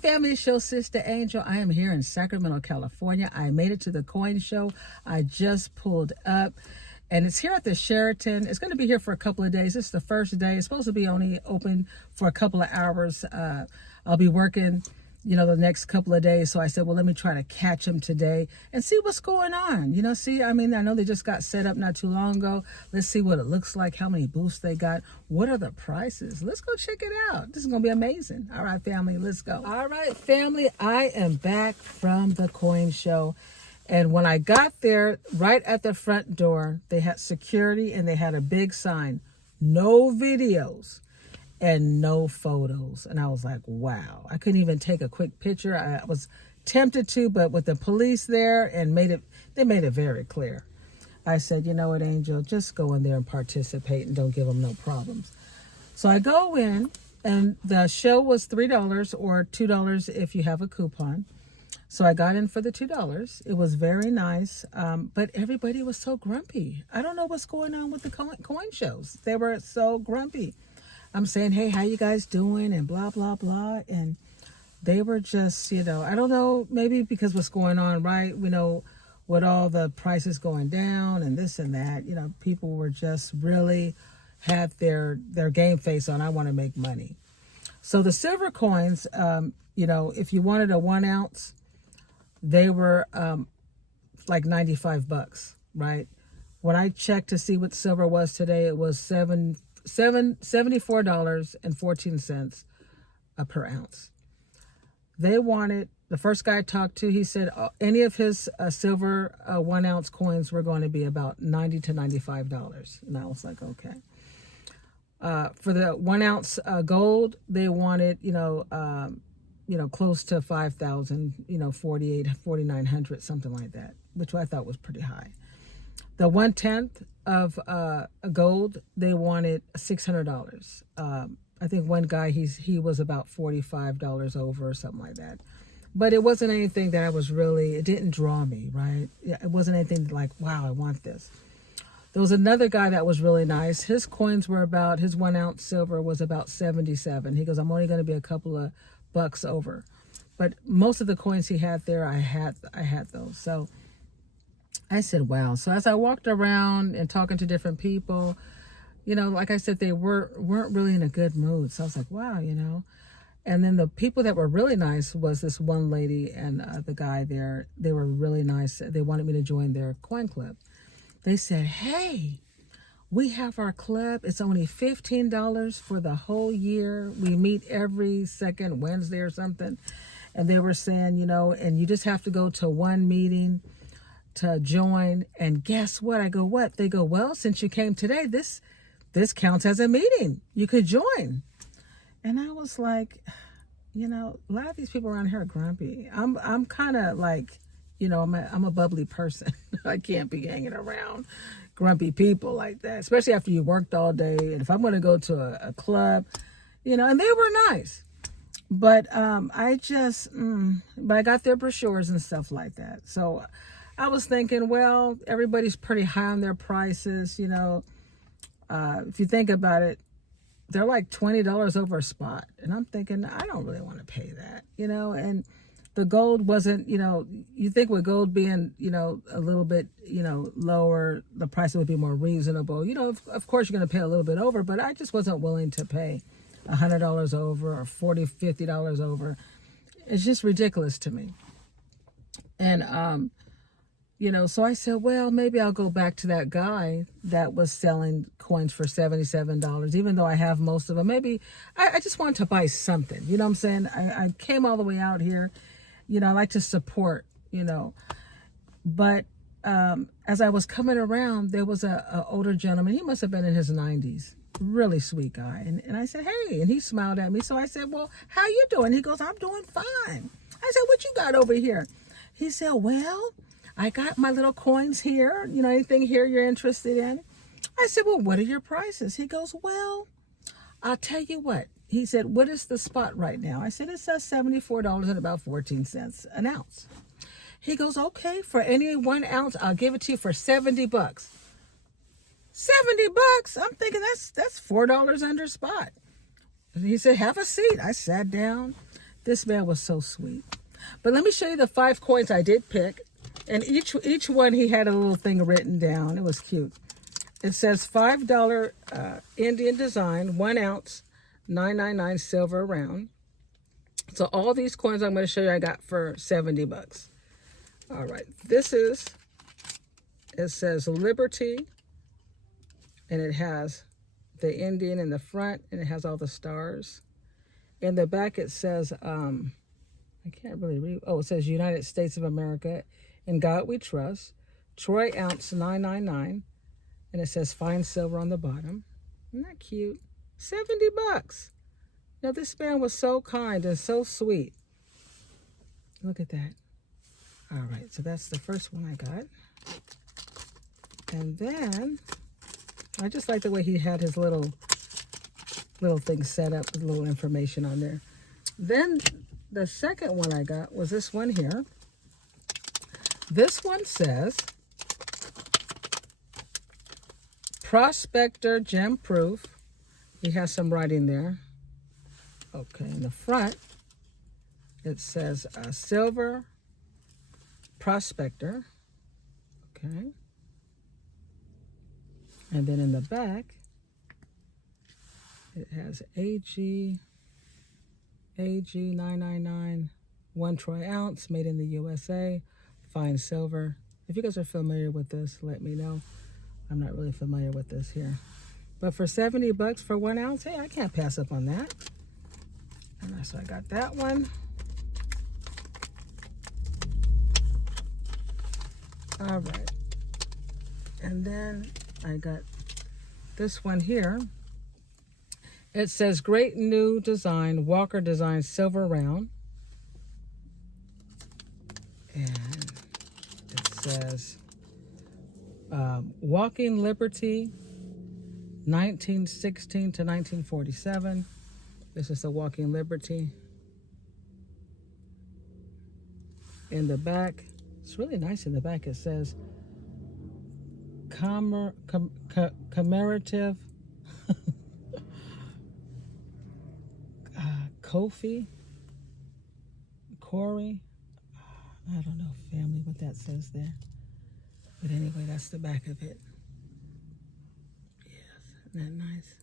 family, show Sister Angel. I am here in Sacramento, California. I made it to the coin show. I just pulled up, and it's here at the Sheraton. It's going to be here for a couple of days. This is the first day. It's supposed to be only open for a couple of hours. I'll be working, the next couple of days. So I said, well, let me try to catch them today and see what's going on. I know they just got set up not too long ago. Let's see what it looks like, how many booths they got. What are the prices? Let's go check it out. This is going to be amazing. All right, family, let's go. All right, family, I am back from the coin show. And when I got there, right at the front door, they had security and they had a big sign, no videos and no photos. And I was like, wow. I couldn't even take a quick picture. I was tempted to, but with the police there and they made it very clear. I said, you know what, Angel, just go in there and participate and don't give them no problems. So I go in, and the show was $3 or $2 if you have a coupon. So I got in for the $2. It was very nice, but everybody was so grumpy. I don't know what's going on with the coin shows. They were so grumpy. I'm saying, hey, how you guys doing? And blah, blah, blah. And they were just, I don't know, maybe because what's going on, right? With all the prices going down and this and that, people were just really had their game face on. I want to make money. So the silver coins, if you wanted a 1 ounce, they were like $95, right? When I checked to see what silver was today, it was $74.14 per ounce. They wanted, the first guy I talked to, he said any of his silver 1 ounce coins were going to be about $90 to $95. And I was like, okay. For the 1 ounce gold, they wanted, close to 5,000, 4,900, something like that, which I thought was pretty high. The 1/10 of gold, they wanted $600. I think one guy, he was about $45 over or something like that. But it wasn't anything that it didn't draw me, right? It wasn't anything like, wow, I want this. There was another guy that was really nice. His coins were his 1 ounce silver was about 77. He goes, I'm only going to be a couple of bucks over. But most of the coins he had there, I had those. So I said, wow. So as I walked around and talking to different people, like I said, they weren't really in a good mood. So I was like, wow, And then the people that were really nice was this one lady and the guy there. They were really nice. They wanted me to join their coin club. They said, hey, we have our club. It's only $15 for the whole year. We meet every second Wednesday or something. And they were saying, and you just have to go to one meeting to join. And guess what? I go, what? They go, well, since you came today, this counts as a meeting. You could join. And I was like, a lot of these people around here are grumpy. I'm kind of like, I'm a bubbly person. I can't be hanging around grumpy people like that, especially after you worked all day. And if I'm going to go to a club, and they were nice. But but I got their brochures and stuff like that. So I was thinking, well, everybody's pretty high on their prices. If you think about it, they're like $20 over a spot. And I'm thinking, I don't really want to pay that, and the gold wasn't, you think with gold being, a little bit, lower, the price would be more reasonable. Of course you're going to pay a little bit over, but I just wasn't willing to pay $100 over or $40, $50 over. It's just ridiculous to me. And, so I said, well, maybe I'll go back to that guy that was selling coins for $77, even though I have most of them. Maybe I just wanted to buy something. You know what I'm saying? I came all the way out here. I like to support, But as I was coming around, there was a older gentleman. He must have been in his 90s. Really sweet guy. And I said, hey. And he smiled at me. So I said, well, how you doing? He goes, I'm doing fine. I said, what you got over here? He said, well, I got my little coins here. Anything here you're interested in? I said, well, what are your prices? He goes, well, I'll tell you what. He said, what is the spot right now? I said, it says $74 and about 14 cents an ounce. He goes, okay, for any 1 ounce, I'll give it to you for $70. $70? I'm thinking that's $4 under spot. And he said, have a seat. I sat down. This man was so sweet. But let me show you the 5 coins I did pick. And each one he had a little thing written down. It was cute. It says $5 Indian design, 1 ounce, 999 silver round. So all these coins I'm going to show you I got for 70 bucks. All right. It says Liberty, and it has the Indian in the front, and it has all the stars. In the back it says, I can't really read. Oh, it says United States of America, in God we trust. Troy ounce 999. And it says fine silver on the bottom. Isn't that cute? 70 bucks. Now, this man was so kind and so sweet. Look at that. All right, so that's the first one I got. And then, I just like the way he had his little thing set up with a little information on there. Then, the second one I got was this one here. This one says, Prospector Gem Proof. He has some writing there. Okay, in the front, it says Silver Prospector. Okay. And then in the back, it has AG 999, 1 troy ounce, made in the USA, fine silver. If you guys are familiar with this, let me know. I'm not really familiar with this here. But for 70 bucks for 1 ounce, hey, I can't pass up on that. And so I got that one. All right. And then I got this one here. It says Great New Design, Walker Design Silver Round. And it says Walking Liberty, 1916 to 1947. This is the Walking Liberty. In the back, it's really nice in the back. It says commemorative Kofi, Corey. I don't know, family, what that says there. But anyway, that's the back of it. Yes, isn't that nice?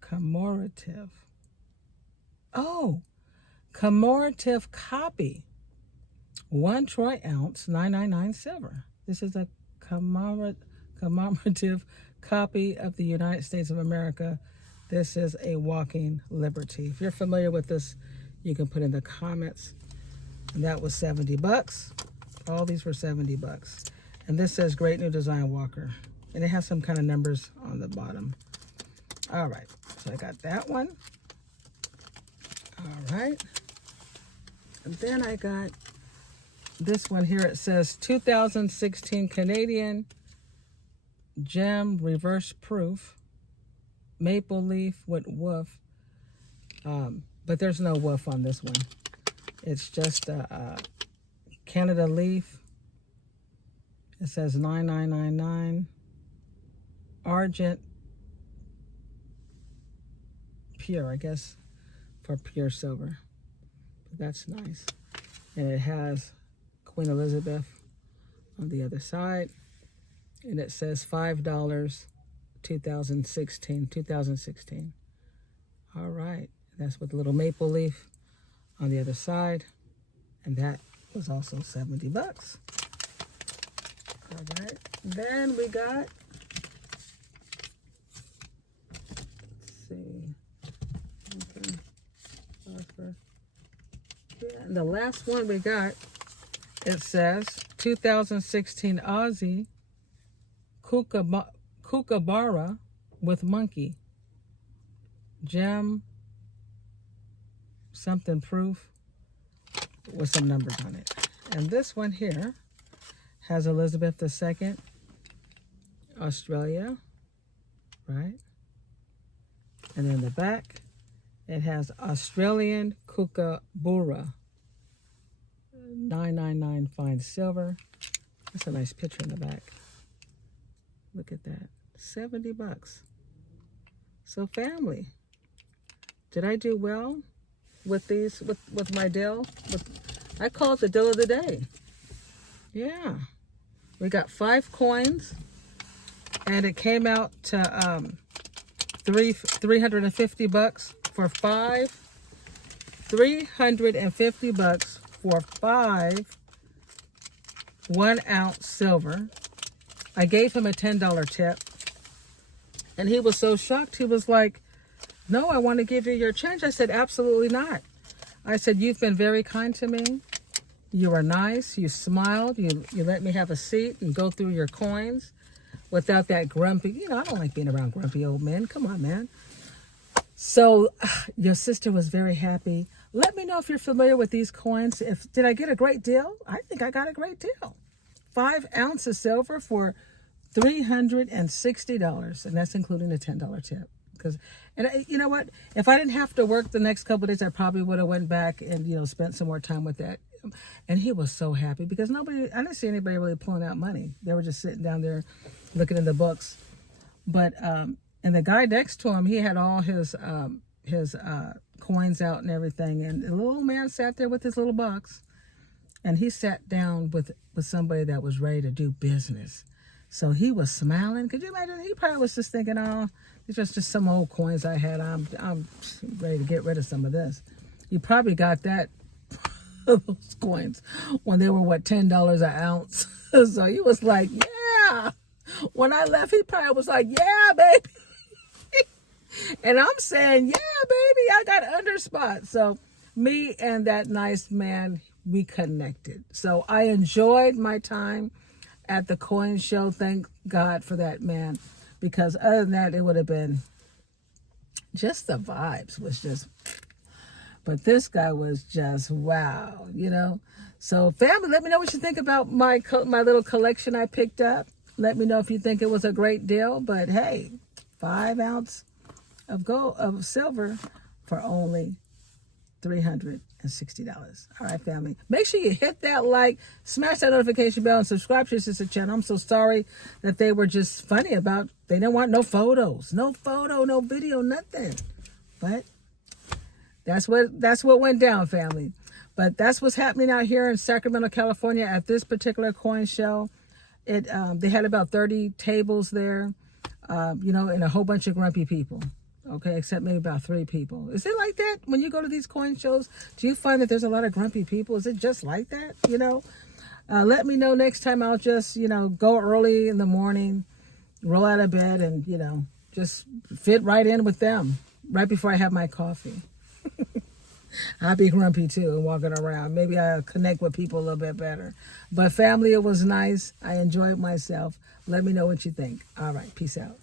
Commemorative. Oh, commemorative copy. 1 troy ounce, 999 silver. This is a commemorative copy of the United States of America. This is a Walking Liberty. If you're familiar with this, you can put in the comments. And that was 70 bucks. All these were 70 bucks. And this says Great New Design Walker. And it has some kind of numbers on the bottom. All right, so I got that one. All right. And then I got this one here. It says 2016 Canadian Gem Reverse Proof, Maple Leaf with Woof. But there's no woof on this one. It's just a Canada Leaf. It says 9999. Argent Pure, I guess, for pure silver. But that's nice. And it has Queen Elizabeth on the other side. And it says $5, 2016. All right. That's with a little maple leaf on the other side. And that was also 70 bucks. All right. Then we got, let's see. Okay. Yeah, and the last one we got, it says 2016 Aussie Kookaburra with monkey. Gem something proof with some numbers on it. And this one here has Elizabeth II, Australia, right? And in the back, it has Australian Kookaburra, 999 fine silver. That's a nice picture in the back. Look at that. $70. So family, did I do well with these, with my deal? I call it the deal of the day. Yeah. We got 5 coins, and it came out to $350 for 5. $350 for 5 1-ounce silver. I gave him a $10 tip, and he was so shocked. He was like, "No, I want to give you your change." I said, "Absolutely not." I said, "You've been very kind to me. You were nice. You smiled. You let me have a seat and go through your coins without that grumpy. I don't like being around grumpy old men. Come on, man." So your sister was very happy. Let me know if you're familiar with these coins. Did I get a great deal? I think I got a great deal. 5 ounces silver for $360, and that's including a $10 tip. And you know what? If I didn't have to work the next couple of days, I probably would have went back and spent some more time with that. And he was so happy because I didn't see anybody really pulling out money. They were just sitting down there looking in the books. But and the guy next to him, he had all his coins out and everything. And the little man sat there with his little box, and he sat down with somebody that was ready to do business. So he was smiling. Could you imagine? He probably was just thinking, "Oh, these are just some old coins I had. I'm ready to get rid of some of this." You probably got that those coins when they were $10 an ounce. So he was like, "Yeah." When I left, he probably was like, "Yeah, baby." And I'm saying, "Yeah, baby, I got under spot." So me and that nice man, we connected. So I enjoyed my time at the coin show. Thank God for that man, because other than that, it would have been just the vibes was just, but this guy was just wow, So family, let me know what you think about my little collection I picked up. Let me know if you think it was a great deal. But hey, 5 ounce of silver for only $360. All right, family. Make sure you hit that like, smash that notification bell, and subscribe to your sister channel. I'm so sorry that they were just funny about, they didn't want no photos, no video, nothing. But that's what went down, family. But that's what's happening out here in Sacramento, California at this particular coin show. They had about 30 tables there, and a whole bunch of grumpy people. Okay, except maybe about 3 people. Is it like that when you go to these coin shows? Do you find that there's a lot of grumpy people? Is it just like that? Let me know next time. I'll just, go early in the morning, roll out of bed, and, just fit right in with them right before I have my coffee. I'll be grumpy too and walking around. Maybe I'll connect with people a little bit better. But family, it was nice. I enjoyed myself. Let me know what you think. All right, peace out.